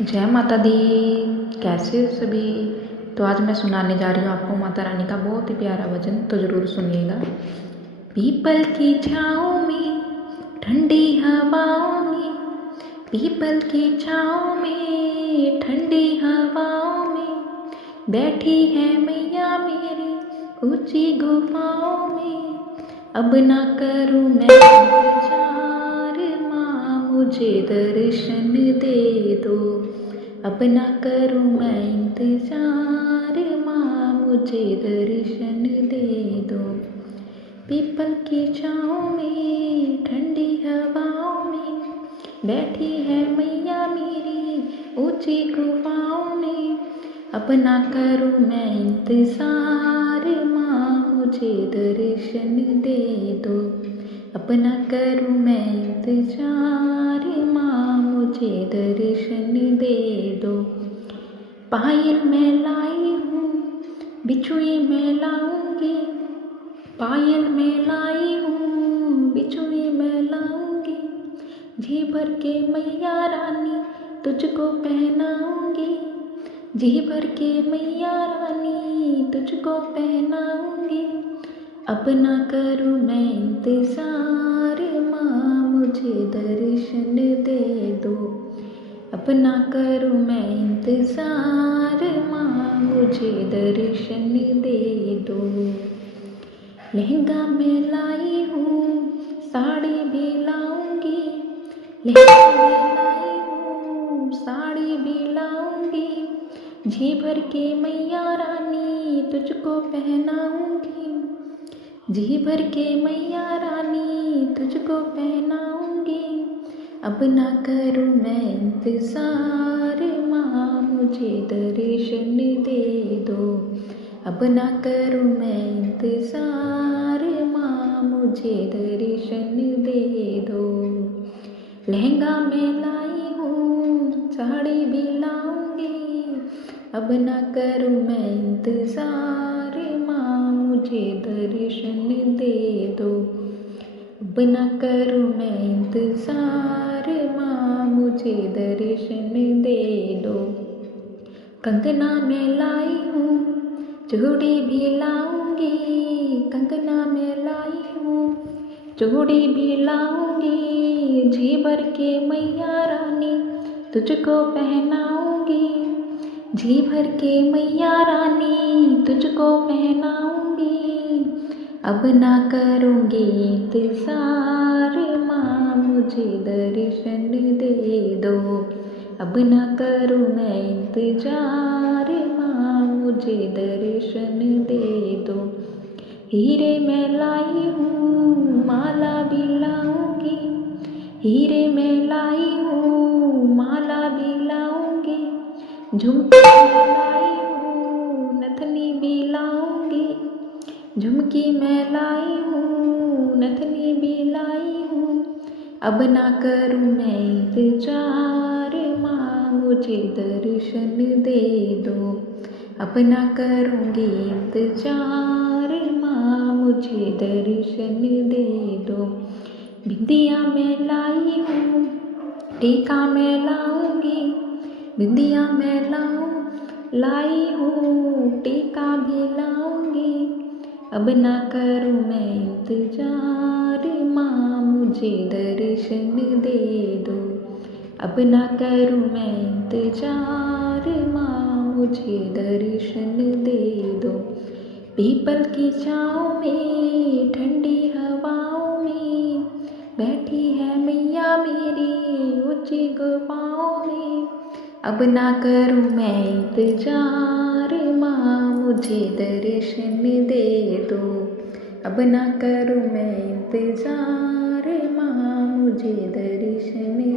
जय माता दी। कैसे हो सभी। तो आज मैं सुनाने जा रही हूँ आपको माता रानी का बहुत ही प्यारा भजन, तो ज़रूर सुनिएगा। पीपल की छाँव में, ठंडी हवाओं में, पीपल की छाँव में, ठंडी हवाओं में, बैठी है मैया मेरी ऊंची गुफाओं में। अब ना करूँ मैं इंतजार, माँ मुझे दर्शन दे दो। अब ना करूँ मैं इंतजार, माँ मुझे दर्शन दे दो। पीपल की छाँव में, ठंडी हवाओं में, बैठी है मैया मेरी ऊंची गुफाओं में। अब ना करूँ मैं इंतजार, माँ मुझे दर्शन दे दो। अब ना करूँ मैं इंतजार, माँ मुझे दर्शन दे दो। पायल मैं लाई हूँ, बिछुए मैं लाऊंगी, पायल मैं लाई हूँ, बिछुए मैं लाऊंगी, जी भर के मैया रानी तुझको पहनाऊंगी, जी भर के मैया रानी तुझको पहनाऊंगी। अब ना करूँ मैं इंतजार, माँ मुझे दर्शन दे दो। अब ना करूँ मैं इंतजार, माँ मुझे दर्शन दे दो। लहंगा मैं लाई हूँ, साड़ी भी लाऊंगी, लहंगा मैं लाई हूँ, साड़ी भी लाऊंगी, जी भर के मैया रानी तुझको पहनाऊंगी, जी भर के मैया रानी तुझको पहनाऊंगी। अब ना करूँ मैं इंतजार, माँ मुझे दर्शन दे दो। अब ना करूँ मैं इंतजार, माँ मुझे दर्शन दे दो। लहंगा मैं लाई हूँ, साड़ी भी लाऊंगी, अब ना करूँ मैं इंतजार, माँ मुझे दर्शन दे दो। अब ना करूँ मैं इंतजार, माँ मुझे दर्शन दे दो। कंगना मैं लाई हूँ, चूड़ी भी लाऊंगी, कंगना मैं लाई हूँ, चूड़ी भी लाऊंगी, जी भर के मैया रानी तुझको पहनाऊंगी, जी भर के मैया रानी तुझको पहनाऊंगी। अब ना करूँगी इंतजार, माँ मुझे दर्शन दे दो। अब ना करूँ मैं इंतजार, माँ मुझे दर्शन दे दो। हीरे मैं लाई हूँ, माला भी लाऊंगी, हीरे मैं लाई हूँ, माला भी लाऊंगी, झुमकी मैं लाई हूँ, नथनी भी लाऊंगी, झुमकी मैं लाई हूँ, नथनी भी लाई हूँ। अब ना करूँ मैं इंतजार, माँ मुझे दर्शन दे दो। अब ना करूँगी इंतजार, माँ मुझे दर्शन दे दो। बिंदिया मैं लाई हूँ, टीका मैं लाऊंगी, बिंदिया मैं लाई हूँ, टीका भी लाऊंगी। अब ना करूँ मैं इंतजार, माँ मुझे दर्शन दे दो। अब ना करूँ मैं इंतजार, माँ मुझे दर्शन दे दो। पीपल की छाँव में, ठंडी हवाओं में, बैठी है मैया मेरी ऊंची गुफाओं में। अब ना करूँ मैं इंतजार, माँ मुझे दर्शन दे दो। अब ना करूँ मैं इंतजार, माँ मुझे दर्शन